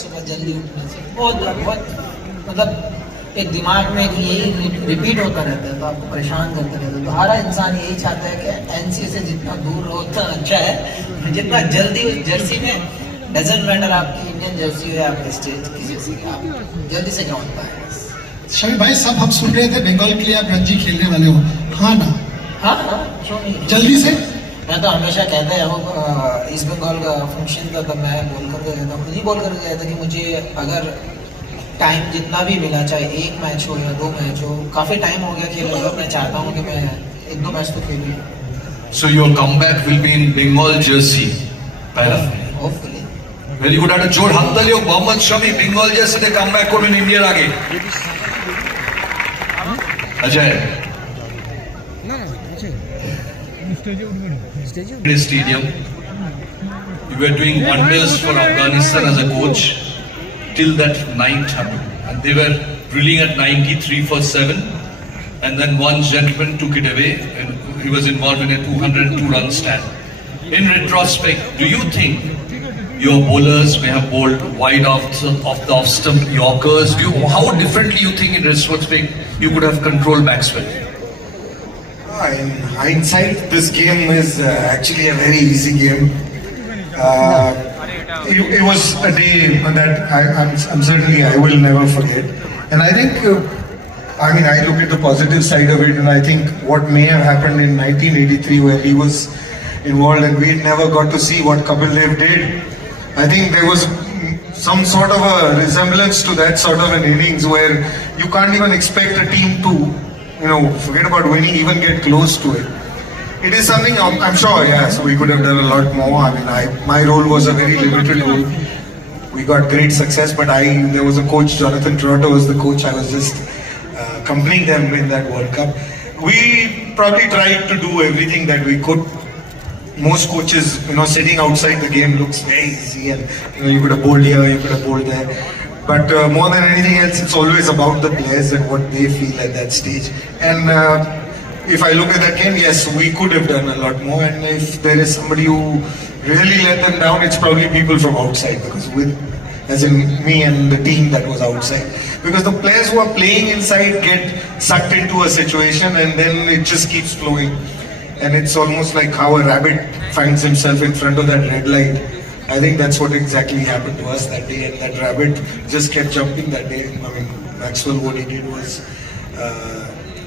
सुबह जल्दी उठने से बहुत बहुत मतलब एक दिमाग में कि यही रिपीट होता रहता है तो आपको परेशान करता रहता है। तो हर इंसान यही चाहता है कि एनसी से जितना दूर रहो उतना अच्छा है, जितना जल्दी उस जर्सी में डजंट मैटर आपकी इंडियन जर्सी हो या आपके स्टेट की जर्सी, आप जल्दी से ग्राउंड पाए बस। शमी भाई सब हम सुन रहे थे बंगाल के लिए आप रणजी खेलने वाले हो, हाँ ना? हाँ हाँ क्यों नहीं, जल्दी से। मैं तो हमेशा कहता है वो ईस्ट बंगाल का फंक्शन था तब मैं बोल करके गया था, खुद ही बोल करके गया था कि मुझे अगर टाइम जितना भी मिला, चाहे एक मैच हो या 2 मैच हो, काफ़ी टाइम हो गया खेले हुए, मैं चाहता हूँ कि मैं 1-2 मैच तो खेलूँ। So your comeback will be in Bengal jersey, Hopefully. Very good. একটা জোর হাততালি হোক মোহাম্মদ শামি বেঙ্গল জার্সিতে কামব্যাক করবেন ইন্ডিয়ার আগে। Ajay Stadium. You were doing wonders for Afghanistan as a coach till that night happened, and they were drilling at 93 for 7, and then one gentleman took it away, and he was involved in a 202-run stand. In retrospect, do you think your bowlers may have bowled wide off the off-stump Yorkers? How differently you think in retrospect you could have controlled Maxwell? In hindsight, this game is actually a very easy game. It was a day that I'm certainly I will never forget. And I think, I look at the positive side of it, and I think what may have happened in 1983 where he was involved and we never got to see what Kapil Dev did. I think there was some sort of a resemblance to that sort of an innings where you can't even expect a team to, forget about winning, even get close to it. It is something I'm sure, so we could have done a lot more. My role was a very limited role. We got great success, but there was a coach, Jonathan Toronto was the coach. I was just accompanying them in that World Cup. We probably tried to do everything that we could. Most coaches, sitting outside the game looks very easy, and you could have bowled here, you could have bowled there. But more than anything else, it's always about the players and what they feel at that stage. And if I look at that game, yes, we could have done a lot more. And if there is somebody who really let them down, it's probably people from outside, because as in me and the team that was outside. Because the players who are playing inside get sucked into a situation, and then it just keeps flowing. And it's almost like how a rabbit finds himself in front of that red light. I think that's what exactly happened to us that day, and that rabbit just kept jumping that day. Maxwell, what he did was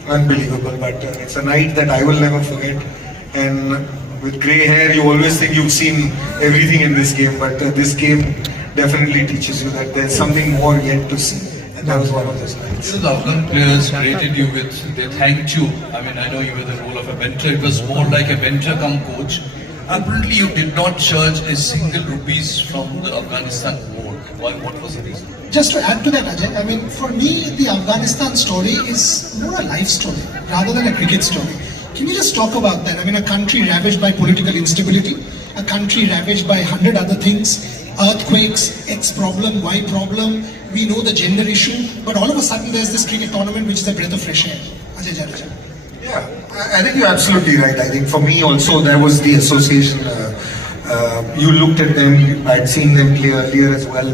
unbelievable, but it's a night that I will never forget. And with grey hair, you always think you've seen everything in this game, but this game definitely teaches you that there's something more yet to see. And that was one of those nights. The Afghan players greeted you with, they thanked you. I know you were the role of a mentor. It was more like a mentor come coach. Apparently, you did not charge a single rupees from the Afghanistan board. What was the reason? Just to add to that, Ajay, for me, the Afghanistan story is more a life story rather than a cricket story. Can you just talk about that? A country ravaged by political instability, a country ravaged by 100 other things, earthquakes, X problem, Y problem, we know the gender issue, but all of a sudden there's this cricket tournament which is a breath of fresh air. Ajay Jadeja. Yeah, I think you're absolutely right. I think for me also there was the association. You looked at them, I'd seen them play earlier as well.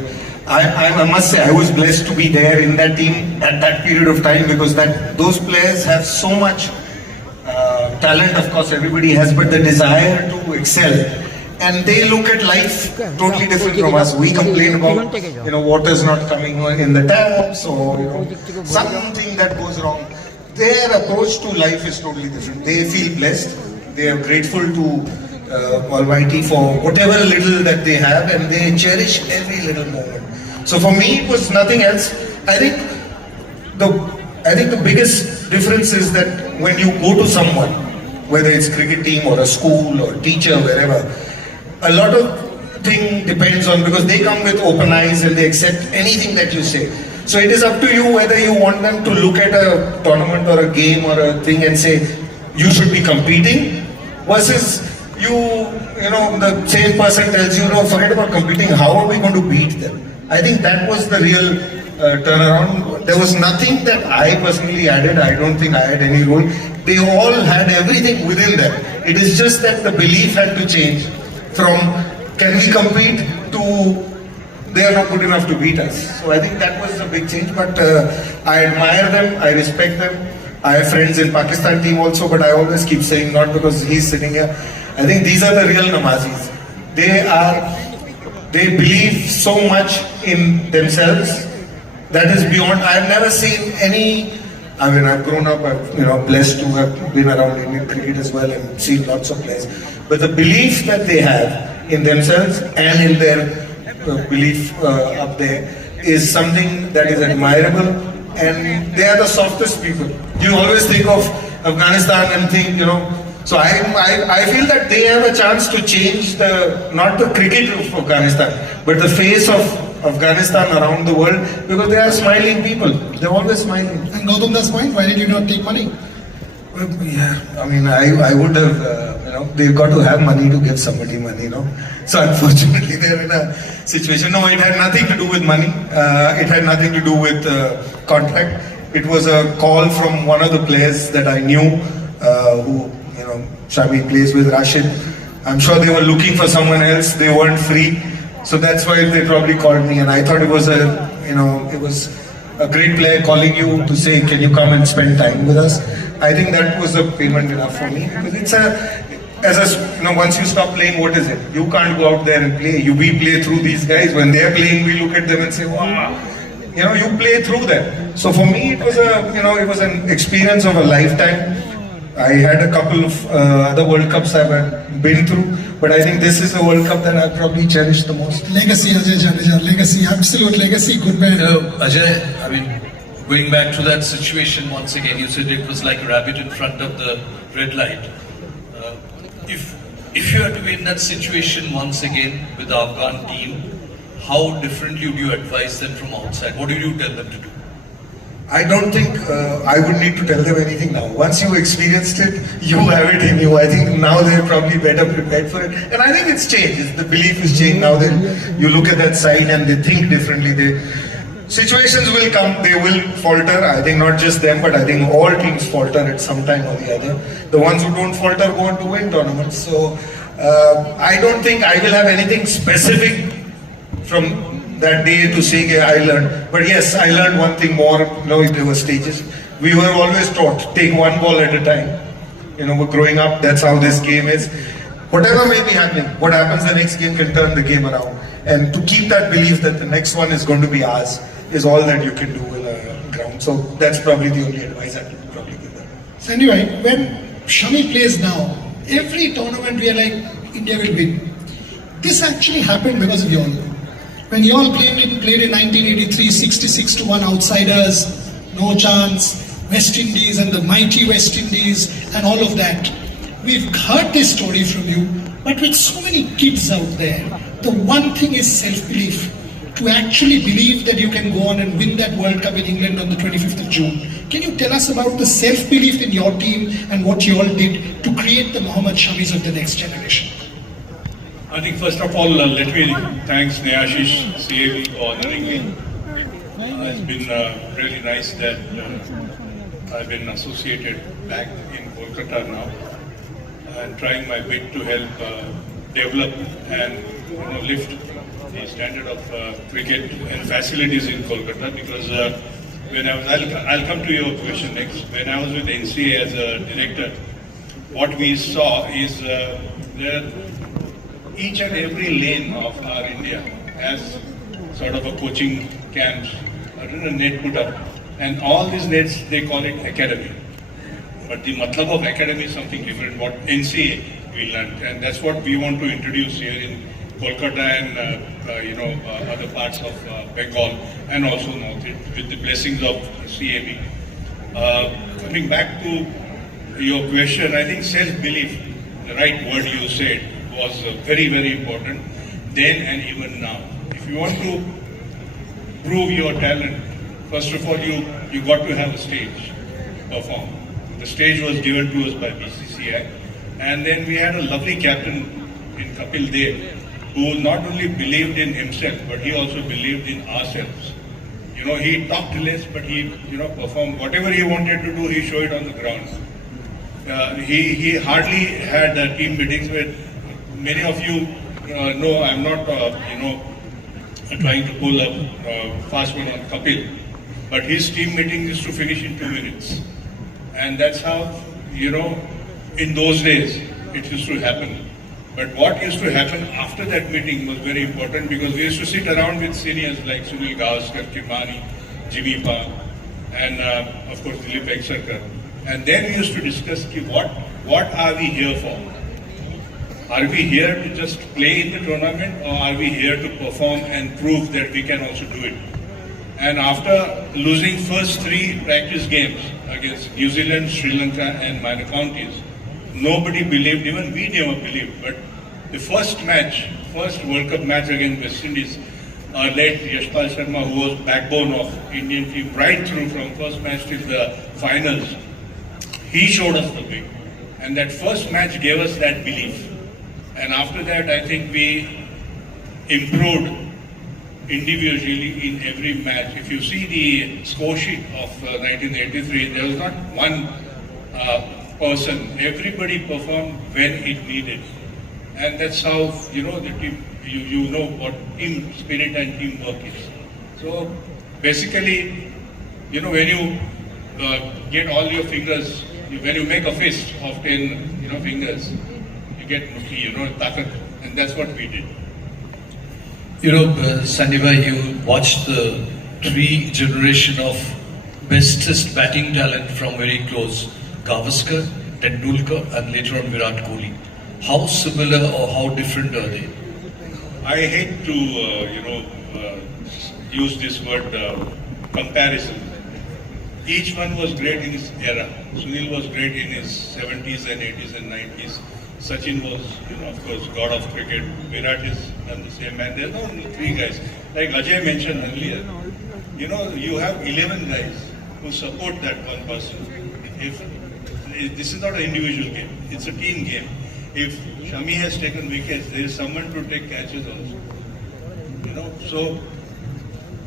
I must say I was blessed to be there in that team at that period of time, because those players have so much talent, of course everybody has, but the desire to excel. And they look at life totally different from us. We complain about, water's not coming in the taps, or something that goes wrong. Their approach to life is totally different. They feel blessed. They are grateful to Almighty for whatever little that they have, and they cherish every little moment. So for me, it was nothing else. I think the biggest difference is that when you go to someone, whether it's cricket team or a school or teacher, wherever, a lot of thing depends on, because they come with open eyes and they accept anything that you say. So it is up to you whether you want them to look at a tournament or a game or a thing and say, you should be competing, versus the same person tells you, no, forget about competing, how are we going to beat them? I think that was the real turnaround. There was nothing that I personally added. I don't think I had any role. They all had everything within them. It is just that the belief had to change from can we compete to they are not good enough to beat us. So I think that was a big change. But I admire them, I respect them. I have friends in Pakistan team also, but I always keep saying, not because he's sitting here, I think these are the real Namazis. They believe so much in themselves that is beyond. I've never seen any. I mean, I've grown up, I'm blessed to have been around Indian cricket as well and seen lots of players. But the belief that they have in themselves and in their belief up there is something that is admirable, and they are the softest people. You always think of Afghanistan and think, so I feel that they have a chance to change not the cricket of Afghanistan, but the face of Afghanistan around the world, because they are smiling people. They're always smiling. And Gautam Das point, why did you not take money? Well, yeah, I mean, I would have, they've got to have money to give somebody money, So unfortunately, they're in a situation. No, it had nothing to do with money. It had nothing to do with contract. It was a call from one of the players that I knew, who, Shami plays with, Rashid. I'm sure they were looking for someone else. They weren't free. So that's why they probably called me. And I thought it was it was a great player calling you to say, can you come and spend time with us? I think that was a payment enough for me, because it's once you stop playing, what is it? You can't go out there and play. We play through these guys. When they're playing, we look at them and say, wow, you play through them. So for me, it was it was an experience of a lifetime. I had a couple of other World Cups I've been through, but I think this is the World Cup that I probably cherished the most. Legacy, Ajay Jadeja, legacy, absolute legacy, good man. Ajay, I mean, going back to that situation once again, you said it was like a rabbit in front of the red light. If you had to be in that situation once again with the Afghan team, how differently would you advise them from outside? What did you tell them to do? I don't think I would need to tell them anything now. Once you experienced it, you have it in you. I think now they're probably better prepared for it. And I think it's changed. The belief is changed now. You look at that side and they think differently. Situations will come, they will falter. I think not just them, but I think all teams falter at some time or the other. The ones who don't falter go on to win tournaments. So I don't think I will have anything specific from that day to say I learned. But yes, I learned one thing more. There were stages. We were always taught, take one ball at a time. We're growing up, that's how this game is. Whatever may be happening, what happens the next game can turn the game around. And to keep that belief that the next one is going to be ours is all that you can do in a ground. So that's probably the only advice I could probably give them. So anyway, when Shami plays now, every tournament we are like, India will win. This actually happened because of y'all. When y'all played in 1983, 66-1 outsiders, no chance, West Indies and the mighty West Indies and all of that. We've heard this story from you, but with so many kids out there, the one thing is self-belief. To actually believe that you can go on and win that World Cup in England on the 25th of June. Can you tell us about the self-belief in your team and what you all did to create the Mohammad Shamis of the next generation? I think first of all, let me thank Sneashish CAB for honoring me. It's been really nice that I've been associated back in Kolkata now and trying my bit to help develop and lift the standard of cricket and facilities in Kolkata, because when I'll come to your question next. When I was with NCA as a director, what we saw is there each and every lane of our India has sort of a coaching camps, a net put up, and all these nets, they call it academy. But the matlab of academy is something different. What NCA we learned, and that's what we want to introduce here in Kolkata and other parts of Bengal and also North, with the blessings of CAB. Coming back to your question, I think self-belief, the right word you said, was very, very important then and even now. If you want to prove your talent, first of all, you got to have a stage to perform. The stage was given to us by BCCI, and then we had a lovely captain in Kapil Dev, who not only believed in himself, but he also believed in ourselves. He talked less, but he, performed whatever he wanted to do. He showed it on the ground. He hardly had team meetings with many of you. No, I'm not, trying to pull a fast one on Kapil. But his team meeting is to finish in 2 minutes. And that's how, in those days, it used to happen. But what used to happen after that meeting was very important, because we used to sit around with seniors like Sunil Gavaskar, Kimani, Jimmy Pa, and of course Dilip Eksankar. And then we used to discuss what are we here for? Are we here to just play in the tournament, or are we here to perform and prove that we can also do it? And after losing first 3 practice games against New Zealand, Sri Lanka and minor counties, nobody believed, even we never believed. But the first World Cup match against West Indies, our late Yashpal Sharma, who was backbone of Indian team right through from first match till the finals, he showed us the way. And that first match gave us that belief. And after that, I think we improved individually in every match. If you see the score sheet of 1983, there was not one person. Everybody performed when it needed. And that's how, the team, you know what team spirit and teamwork is. So basically, when you get all your fingers, when you make a fist of 10, fingers, you get mukhi, takat, and that's what we did. Sandiva, you watched the 3 generation of bestest batting talent from very close. Gavaskar, Tendulkar and later on Virat Kohli. How similar or how different are they? I hate to, use this word comparison. Each one was great in his era. Sunil was great in his 70s and 80s and 90s. Sachin was, of course, god of cricket. Virat is done the same. And there are only 3 guys. Like Ajay mentioned earlier, you have 11 guys who support that one person. This is not an individual game, it's a team game. If Shami has taken wickets, there is someone to take catches also. So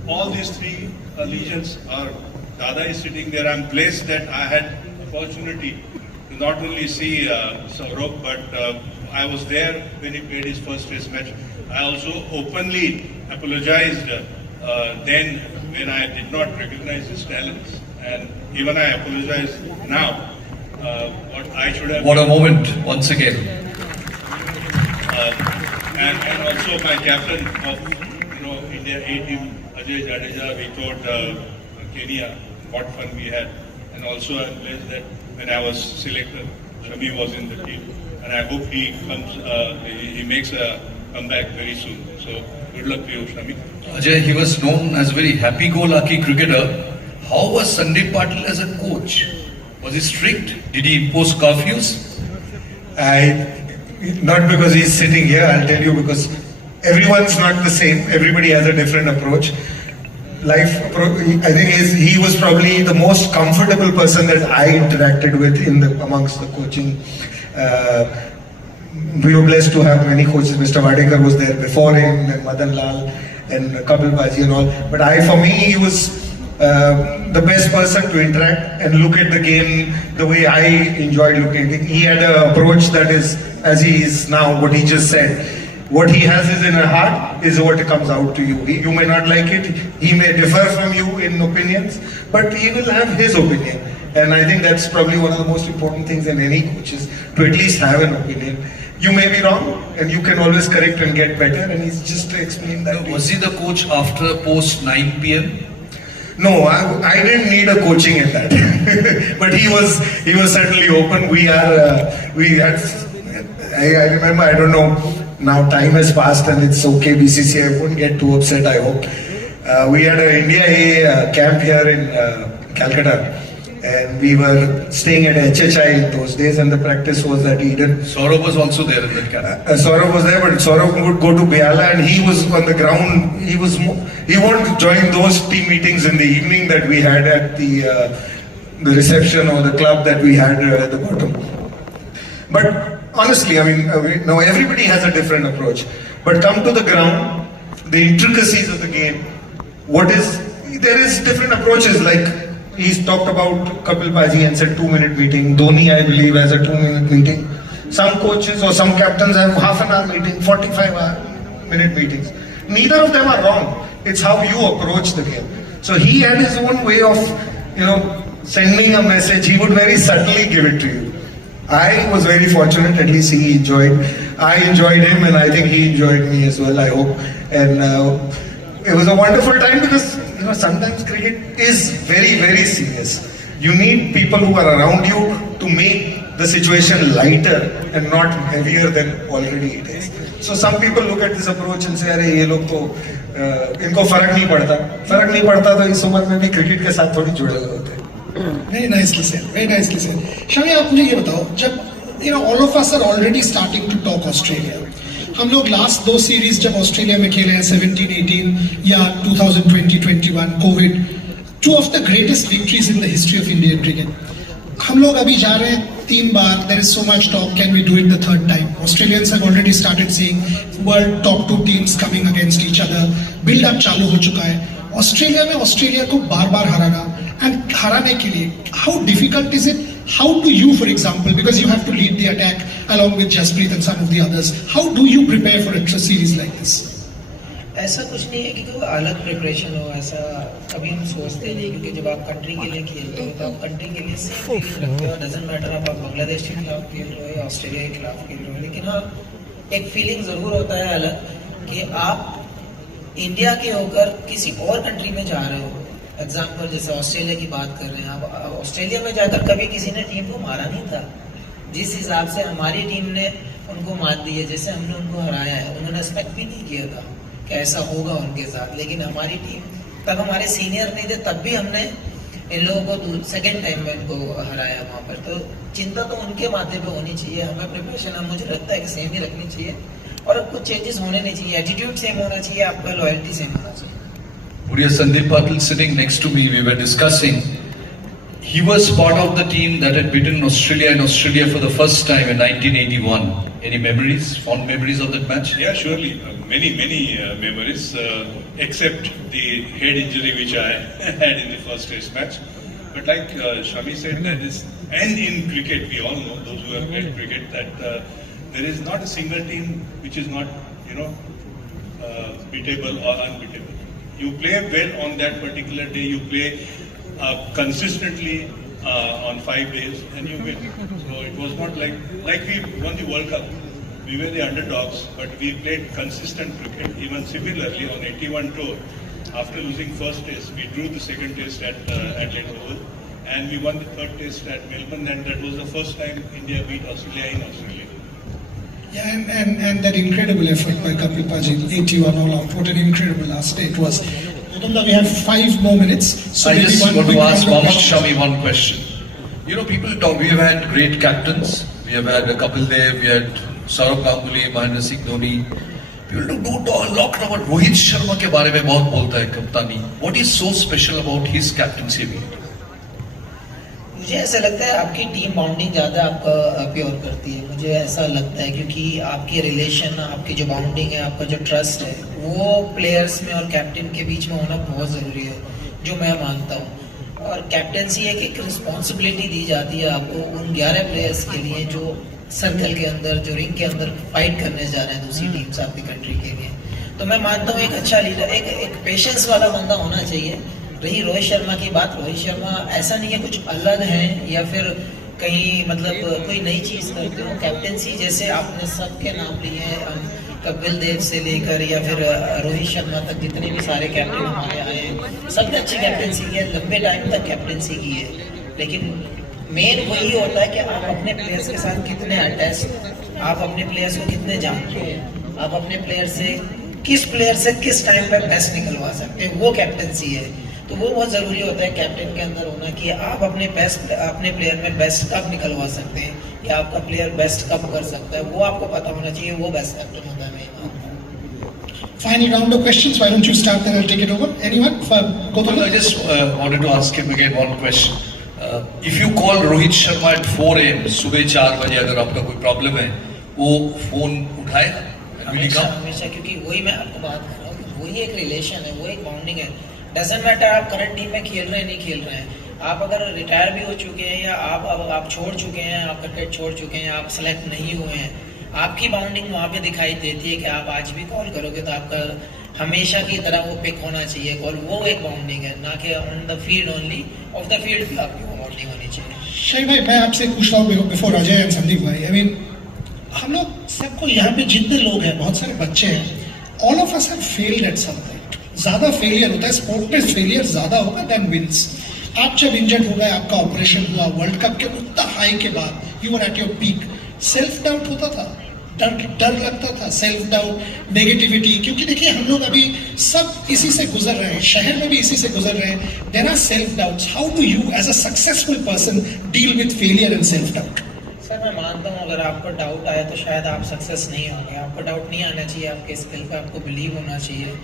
all these 3 legends are. Dada is sitting there. I'm blessed that I had opportunity to not only see Saurabh, but I was there when he played his first test match. I also openly apologized then when I did not recognize his talents, and even I apologize now. What I should have. What a moment once again. And also my captain of India A team, Ajay Jadeja, we thought Kenya, what fun we had. And also I'm blessed that when I was selected, Shami was in the team. And I hope he comes, he makes a comeback very soon. So good luck to you, Shami. Ajay, he was known as a very happy-go-lucky cricketer. How was Sandeep Patil as a coach? Was he strict? Did he impose curfews? Not because he's sitting here, I'll tell you, because everyone's not the same. Everybody has a different approach. I think he was probably the most comfortable person that I interacted with amongst the coaching. We were blessed to have many coaches. Mr. Wadekar was there before him, and Madan Lal and Kapil Baji and all. But for me, he was the best person to interact and look at the game the way I enjoyed looking at it. He had an approach that is, as he is now, what he just said. What he has is in a heart is what comes out to you. You may not like it, he may differ from you in opinions, but he will have his opinion. And I think that's probably one of the most important things in any coach is to at least have an opinion. You may be wrong, and you can always correct and get better, and he's just to explain that. Was he the coach after post 9 p.m.? No, I didn't need a coaching in that, but he was certainly open. I remember, I don't know. Now time has passed and it's okay, BCCI won't get too upset, I hope. We had an India A camp here in Calcutta, and we were staying at HHI in those days, and the practice was at Eden. Saurabh was also there in that camp. Saurabh was there, but Saurabh would go to Biala, and he was on the ground. He wanted to join those team meetings in the evening that we had at the reception or the club that we had at the bottom. But honestly, now everybody has a different approach. But come to the ground, the intricacies of the game, there is different approaches. Like he's talked about Kapil Baji and said 2-minute meeting. Dhoni, I believe, has a 2-minute meeting. Some coaches or some captains have half an hour meeting, 45-minute meetings. neither of them are wrong. It's how you approach the game. So he had his own way of, sending a message. He would very subtly give it to you. I was very fortunate, at least he enjoyed. I enjoyed him, and I think he enjoyed me as well, I hope. And it was a wonderful time because, sometimes cricket is very, very serious. You need people who are around you to make the situation lighter and not heavier than already it is. So some people look at this approach and say, अरे ये लोग तो इनको फर्क नहीं पड़ता तो इस उम्र में भी क्रिकेट के साथ थोड़ी जुड़े हुए होते हैं. Very nicely said. Very nicely said. Shami, आप मुझे ये बताओ, जब all of us are already starting to talk Australia. हम लोग लास्ट 2 सीरीज जब ऑस्ट्रेलिया में खेले हैं 17-18 या 2020-21 Covid, 2 of the greatest victories in the history of Indian cricket. हम लोग अभी जा रहे हैं 3 बार. There is so much talk. Can we do it the 3rd time? Australians have already started seeing world top 2 teams coming against each other. Build up चालू हो चुका है. ऑस्ट्रेलिया में ऑस्ट्रेलिया को बार-बार हराना and हराने के लिए how difficult is it? How do you, for example, because you have to lead the attack along with Jasprit and some of the others, how do you prepare for a series like this? ऐसा कुछ नहीं है कि कोई अलग preparation हो, ऐसा कभी हम सोचते नहीं, क्योंकि जब आप कंट्री के लिए खेलते हो तो आप कंट्री के लिए सेम फीलिंग रखते हो. डजंट मैटर आप बांग्लादेश के खिलाफ खेल रहे हो या ऑस्ट्रेलिया के खिलाफ खेल रहे हो, लेकिन हाँ एक फीलिंग ज़रूर होता है अलग कि आप इंडिया के होकर किसी और कंट्री में जा रहे हो. एग्जाम्पल जैसे ऑस्ट्रेलिया की बात कर रहे हैं, आप ऑस्ट्रेलिया में जाकर कभी किसी ने टीम को मारा नहीं था. जिस हिसाब से हमारी टीम ने उनको मात दी है, जैसे हमने उनको हराया है, उन्होंने एक्सपेक्ट भी नहीं किया था कि ऐसा होगा उनके साथ. लेकिन हमारी टीम तब हमारे सीनियर नहीं थे, तब भी हमने इन लोगों को 2nd टाइम में इनको हराया वहाँ पर. तो चिंता तो उनके माथे पे होनी चाहिए. हमें प्रिपरेशन मुझे लगता है कि सेम ही रखनी चाहिए और कुछ चेंजेस होने नहीं चाहिए. एटीट्यूड सेम होना चाहिए, आपका लॉयल्टी सेम होना चाहिए. Puriya Sandeep Patil sitting next to me, we were discussing. He was part of the team that had beaten Australia in Australia for the first time in 1981. Any memories, fond memories of that match? Yeah, surely. Many memories, except the head injury which I had in the first test match. But like Shami said, that is, and in cricket, we all know, those who have played cricket, that there is not a single team which is not, beatable or unbeatable. You play well on that particular day, you play consistently on 5 days and you win. So it was not like we won the World Cup. We were the underdogs, but we played consistent cricket. Even similarly on 81 tour, after losing first test, we drew the 2nd test at Adelaide Oval and we won the 3rd test at Melbourne, and that was the first time India beat Australia in Australia. Yeah, and that incredible effort by Kapil Paji, 81 all out. What an incredible last day it was. Mukunda, we have 5 more minutes. So I just want to ask Mohammad question. Shami one question. People talk, we have had great captains. We have had Kapil Dev, we had Saurav Ganguly, Mahendra Singh Dhoni. People do talk a lot about Rohit Sharma के बारे में बहुत बोलता है कप्तानी. What is so special about his captaincy? मुझे ऐसा लगता है आपकी टीम बाउंडिंग ज़्यादा आपका प्योर करती है. मुझे ऐसा लगता है क्योंकि आपकी रिलेशन, आपकी जो बाउंडिंग है, आपका जो ट्रस्ट है, वो प्लेयर्स में और कैप्टन के बीच में होना बहुत ज़रूरी है, जो मैं मानता हूँ. और कैप्टनसी एक रिस्पॉन्सिबिलिटी दी जाती है आपको उन 11 प्लेयर्स के लिए जो सर्कल के अंदर, जो रिंग के अंदर फाइट करने जा रहे हैं दूसरी टीम से आपकी कंट्री के लिए. तो मैं मानता हूँ एक अच्छा लीडर, एक पेशेंस वाला बंदा होना चाहिए. रही रोहित शर्मा की बात, रोहित शर्मा ऐसा नहीं है कुछ अलग है या फिर कहीं कोई नई चीज़ करते हो. कैप्टनसी जैसे आपने सबके नाम लिए हैं, कपिल देव से लेकर या फिर रोहित शर्मा तक, जितने भी सारे कैप्टन हमारे आए हैं, सबने अच्छी कैप्टनसी की है, लंबे टाइम तक कैप्टनसी की है. लेकिन मेन वही होता है कि आप अपने प्लेयर्स के साथ कितने अटैच, आप अपने प्लेयर्स को कितने जानते हैं, आप अपने प्लेयर से किस टाइम पर बेस्ट निकलवा सकते हैं, वो कैप्टनसी है. तो वो बहुत ज़रूरी होता है कैप्टन के अंदर होना कि आप अपने प्लेयर में बेस्ट कब निकलवा सकते हैं या आपका प्लेयर बेस्ट कब कर सकता है, वो आपको पता होना चाहिए. वो बेस्ट कैप्टन होता है. Final round of questions. Why don't you start, then I'll take it over. Anyone? Well, I just wanted to ask him again one question. If you call Rohit Sharma at 4 AM, सुबह 4 बजे अगर आपका कोई problem है, वो phone उठाएगा? हमेशा, क्योंकि वही मैं आपको बात कर रहा हूँ, वही एक रिलेशन है, वो एक बाउंडिंग है. डजंट मैटर आप करंट टीम में खेल रहे हैं नहीं खेल रहे हैं, आप अगर रिटायर भी हो चुके हैं या आप छोड़ चुके हैं, आप क्रिकेट छोड़ चुके हैं, आप सेलेक्ट नहीं हुए हैं, आपकी बाउंडिंग वहाँ पे दिखाई देती है कि आप आज भी कॉल करोगे तो आपका हमेशा की तरह वो पिक होना चाहिए और वो एक बाउंडिंग है, ना कि on the field only, of the field भी आपकी वो बाउंडिंग होनी चाहिए। शाही भाई, मैं आपसे पूछ रहा हूँ बिफोर अजय एंड संदीप भाई, आई मीन हम लोग सबको यहाँ पे जितने लोग हैं, बहुत सारे बच्चे हैं, all of us have failed at some point. ज्यादा फेलियर होता है स्पोर्ट में, फेलियर ज्यादा होगा देन विंस। आप जब इंजर्ड हो गए, आपका ऑपरेशन हुआ, वर्ल्ड कप के उतना हाई के बाद you were at your peak, self doubt होता था, डर लगता था, सेल्फ डाउट, नेगेटिविटी, क्योंकि देखिए हम लोग अभी सब इसी से गुजर रहे हैं, शहर में भी इसी से गुजर रहे हैं। There are self doubts. How do you as a successful person deal with failure and self doubt? Sir मैं मानता हूँ अगर आपको डाउट आया तो शायद आप सक्सेस नहीं होंगे। आपको डाउट नहीं आना चाहिए, आपके स्किल पे आपको बिलीव होना चाहिए।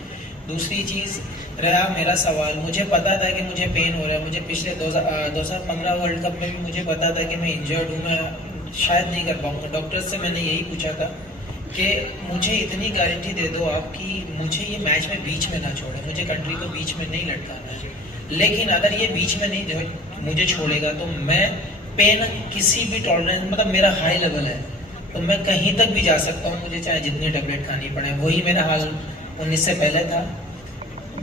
दूसरी चीज़ रहा मेरा सवाल, मुझे पता था कि मुझे पेन हो रहा है। मुझे पिछले 2015 वर्ल्ड कप में भी मुझे पता था कि मैं इंजर्ड हूँ, मैं शायद नहीं कर पाऊंगा। डॉक्टर से मैंने यही पूछा था कि मुझे इतनी गारंटी दे दो आप कि मुझे ये मैच में बीच में ना छोड़े, मुझे कंट्री को बीच में नहीं लटकाना है। लेकिन अगर ये बीच में नहीं मुझे छोड़ेगा तो मैं पेन किसी भी टॉलरेंस, मतलब मेरा हाई लेवल है तो मैं कहीं तक भी जा सकता हूँ, मुझे चाहे जितनी टेबलेट खानी पड़े। वही मेरा हाल 19 से पहले था।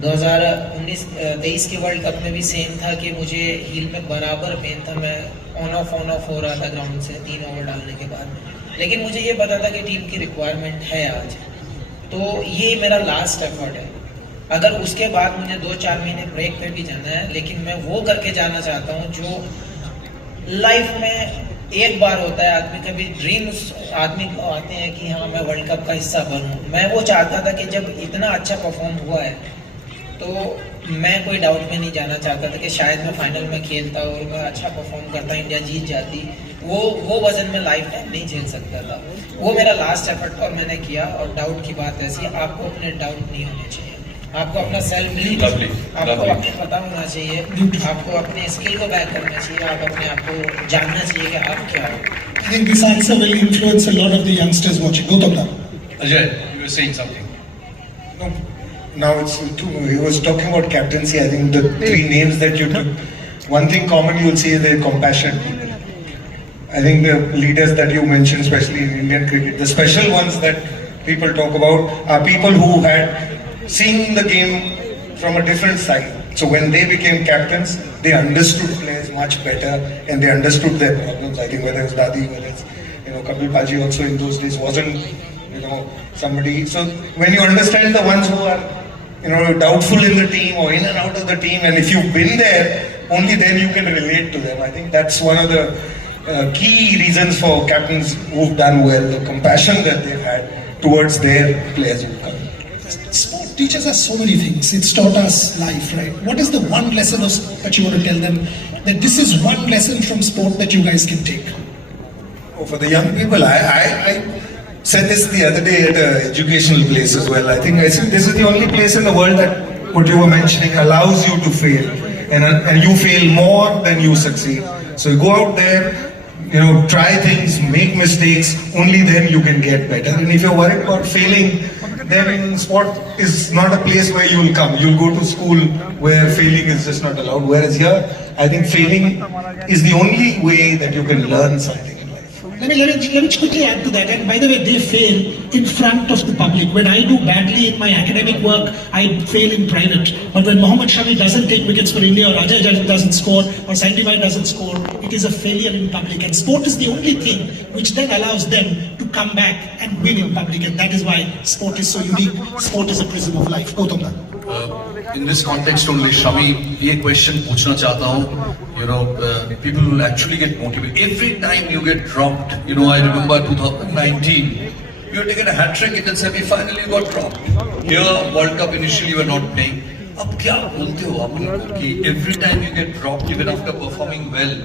2023 के वर्ल्ड कप में भी सेम था कि मुझे हील में बराबर पेन था, मैं ऑन ऑफ हो रहा था ग्राउंड से 3 ओवर डालने के बाद। लेकिन मुझे ये पता था कि टीम की रिक्वायरमेंट है आज, तो ये मेरा लास्ट एफर्ट है। अगर उसके बाद मुझे 2-4 महीने ब्रेक पे भी जाना है, लेकिन मैं वो करके जाना चाहता हूँ जो लाइफ में एक बार होता है। आदमी कभी ड्रीम्स आदमी को आते हैं कि हाँ मैं वर्ल्ड कप का हिस्सा बनूं। मैं वो चाहता था कि जब इतना अच्छा परफॉर्म हुआ है तो मैं कोई डाउट में नहीं जाना चाहता था कि शायद मैं फाइनल में खेलता और मैं अच्छा परफॉर्म करता, इंडिया जीत जाती। वो वजन में लाइफ टाइम नहीं झेल सकता था। वो मेरा लास्ट एफर्ट और मैंने किया। और डाउट की बात ऐसी है, आपको अपने डाउट नहीं होने चाहिए, आपको अपना सेल्फ बिलीव, आपको अपने पता होना चाहिए, आपको अपने स्किल को बैक करना चाहिए, आप अपने आप को जानना चाहिए कि आप क्या हो। I think this answer will influence a lot of the youngsters watching. Gautam da. Ajay, you were saying something. No, now it's too. He was talking about captaincy. I think the 3 names that you took, one thing common you'll see is they're compassionate people. I think the leaders that you mentioned, especially in Indian cricket, the special ones that people talk about are people who had seen the game from a different side. So when they became captains, they understood players much better and they understood their problems. I think whether it's Dadi, whether it's Kapil Paji also in those days wasn't somebody. So when you understand the ones who are doubtful in the team or in and out of the team, and if you've been there, only then you can relate to them. I think that's one of the key reasons for captains who've done well, the compassion that they've had towards their players who've come. Sport teaches us so many things. It's taught us life, right? What is the one lesson of sport that you want to tell them, that this is one lesson from sport that you guys can take? Oh, for the young people, I said this the other day at an educational place as well. I think this is the only place in the world that what you were mentioning allows you to fail, and you fail more than you succeed. So you go out there, try things, make mistakes. Only then you can get better. And if you're worried about failing, then sport is not a place where you will come. You'll go to school where failing is just not allowed. Whereas here, I think failing is the only way that you can learn something. Let me quickly add to that. And by the way, they fail in front of the public. When I do badly in my academic work, I fail in private. But when Mohammad Shami doesn't take wickets for India, or Ajay Jadhav doesn't score, or Sandy White doesn't score, it is a failure in public. And sport is the only thing which then allows them to come back and win in public. And that is why sport is so unique. Sport is a prism of life. Gautam da. In this context only, Shami, ये question पूछना चाहता हूँ. People will actually get motivated. Every time you get dropped, I remember 2019, you had taken a hat-trick in the semi-final, you got dropped. Here, World Cup initially you were not playing. अब क्या बोलते हो आप उनको कि every time you get dropped, even after performing well,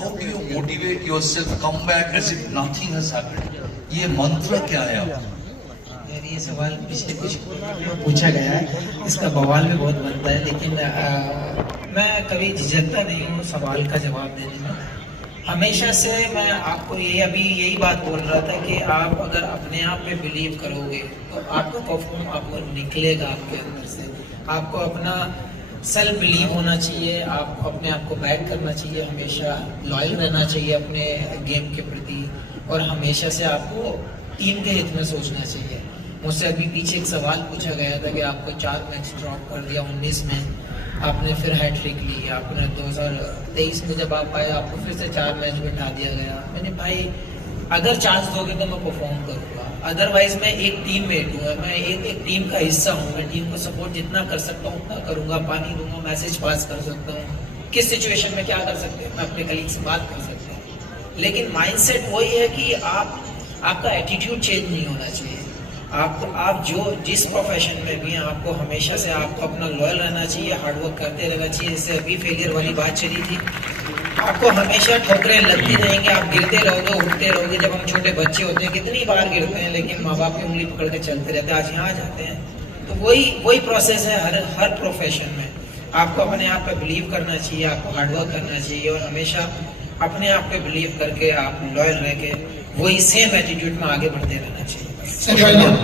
how do you motivate yourself, come back as if nothing has happened? ये मंत्र क्या है आपका? ये सवाल पिछले कुछ पूछा गया है, इसका बवाल भी बहुत बनता है, लेकिन मैं कभी झिझकता नहीं हूँ सवाल का जवाब देने में। हमेशा से मैं आपको यही बात बोल रहा था कि आप अगर अपने आप पे बिलीव करोगे तो आपका परफॉर्म आपको निकलेगा आपके अंदर से। आपको अपना सेल्फ बिलीव होना चाहिए, आप अपने आप को बैक करना चाहिए, हमेशा लॉयल रहना चाहिए अपने गेम के प्रति, और हमेशा से आपको टीम के हित में सोचना चाहिए। मुझसे अभी पीछे एक सवाल पूछा गया था कि आपको 4 मैच ड्रॉप कर दिया 19 में, आपने फिर हैट्रिक ली, आपने 2023 में जब आप आए आपको फिर से 4 मैच बिठा दिया गया। मैंने भाई अगर चांस दोगे तो मैं परफॉर्म करूँगा, अदरवाइज मैं एक टीम मेट हूँ, मैं एक टीम का हिस्सा हूँ, मैं टीम को सपोर्ट जितना कर सकता हूँ उतना करूँगा, पानी दूंगा, मैसेज पास कर सकता हूँ, किस सिचुएशन में क्या कर सकते हैं मैं अपने कलीग से बात कर सकते हैं। लेकिन माइंडसेट वही है कि आपका एटीट्यूड चेंज नहीं होना चाहिए। आप जो जिस प्रोफेशन में भी हैं आपको हमेशा से आपको अपना लॉयल रहना चाहिए, हार्डवर्क करते रहना चाहिए। जैसे अभी फेलियर वाली बात चली थी, आपको हमेशा ठोकरें लगती रहेंगी, आप गिरते रहोगे उठते रहोगे। जब हम छोटे बच्चे होते हैं कितनी बार गिरते हैं, लेकिन माँ बाप की उंगली पकड़ के चलते रहते हैं, आज यहाँ जाते हैं। तो वही प्रोसेस है हर प्रोफेशन में। आपको अपने आप पे बिलीव करना चाहिए, आपको हार्डवर्क करना चाहिए और हमेशा अपने आप पे बिलीव करके आप लॉयल रह के वही सेम एटीट्यूड में आगे बढ़ते रहना चाहिए।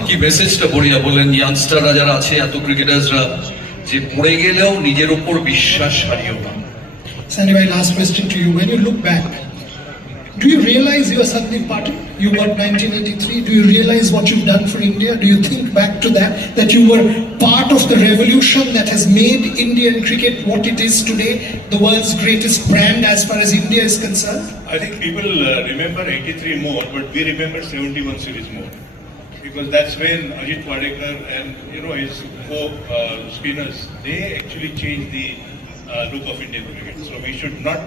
কি মেসেজটা বড়িয়া বললেন, ইয়াংস্টাররা যারা আছে এত ক্রিকেটার্সরা যে পড়ে গেলেও নিজের উপর বিশ্বাস হারিও না। Sandy bhai, last question to you. When you look back, do you realize you are Sandeep Patil? You got 1983. Do you realize what you've done for India? Do you think back to that you were part of the revolution that has made Indian cricket what it is today, the world's greatest brand as far as India is concerned? I think people remember 83 more, but we remember 71 series more. Because that's when Ajit Wadekar and his co-spinners, they actually changed the look of Indian cricket. So we should not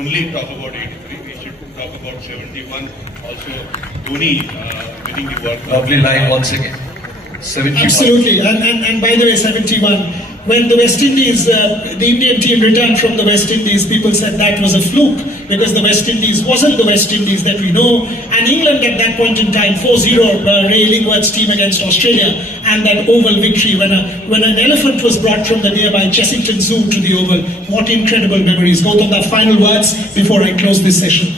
only talk about 83, we should talk about 71. Also, Dhoni winning the World Cup. Lovely line once again. 71. Absolutely, and by the way, 71. When the West Indies, the Indian team returned from the West Indies, people said that was a fluke because the West Indies wasn't the West Indies that we know. And England at that point in time, 4-0, Ray Illingworth's team against Australia, and that Oval victory when an elephant was brought from the nearby Chessington Zoo to the Oval. What incredible memories. Both of the final words before I close this session.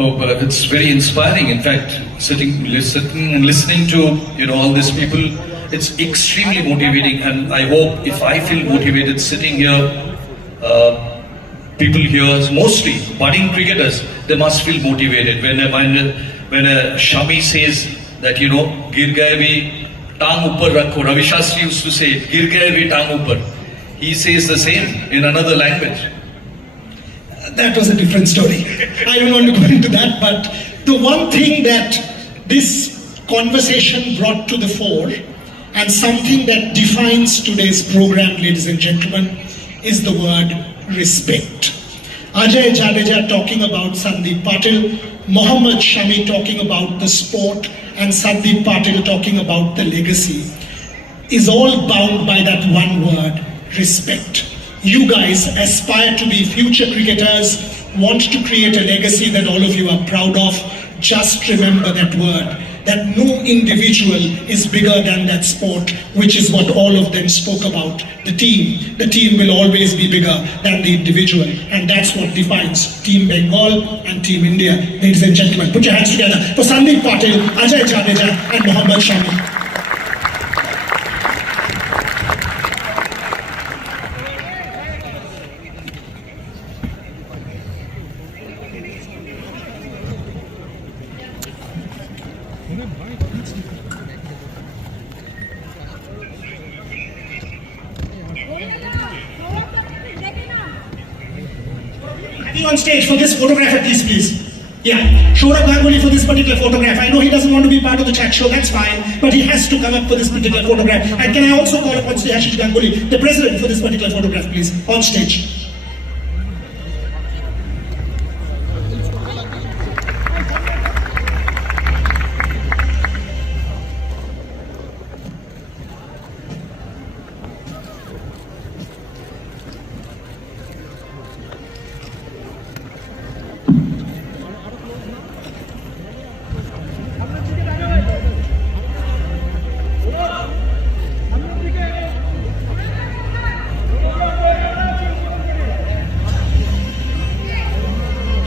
Oh, but it's very inspiring. In fact, sitting and listening to all these people, it's extremely motivating. And I hope if I feel motivated sitting here, people here, mostly budding cricketers, they must feel motivated when a Shami says that gir gaye bhi tang upar rakho. Ravi Shastri used to say gir gaye bhi tang upar. He says the same in another language. That was a different story. I don't want to go into that, but the one thing that this conversation brought to the fore, and something that defines today's program, ladies and gentlemen, is the word respect. Ajay Jadeja talking about Sandeep Patil, Mohammad Shami talking about the sport, and Sandeep Patil talking about the legacy, is all bound by that one word, respect. You guys aspire to be future cricketers, want to create a legacy that all of you are proud of. Just remember that word, that no individual is bigger than that sport, which is what all of them spoke about. The team will always be bigger than the individual, and that's what defines Team Bengal and Team India. Ladies and gentlemen, put your hands together for Sandeep Patil, Ajay Jadeja and Mohammad Shami. On stage for this photograph at least, please. Yeah, Shourab Ganguly for this particular photograph. I know he doesn't want to be part of the chat show, that's fine, but he has to come up for this particular photograph. And can I also call upon Ashish Ganguly, the president, for this particular photograph, please, on stage.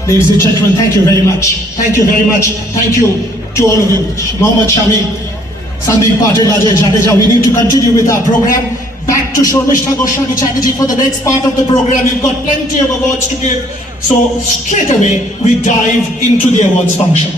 Ladies and gentlemen, thank you very much. Thank you very much. Thank you to all of you. Mohammad Shami, Sandeep Patil, Ajay Jadeja. We need to continue with our program. Back to Shormishta Goswami Chatterjee for the next part of the program. We've got plenty of awards to give. So straight away, we dive into the awards function.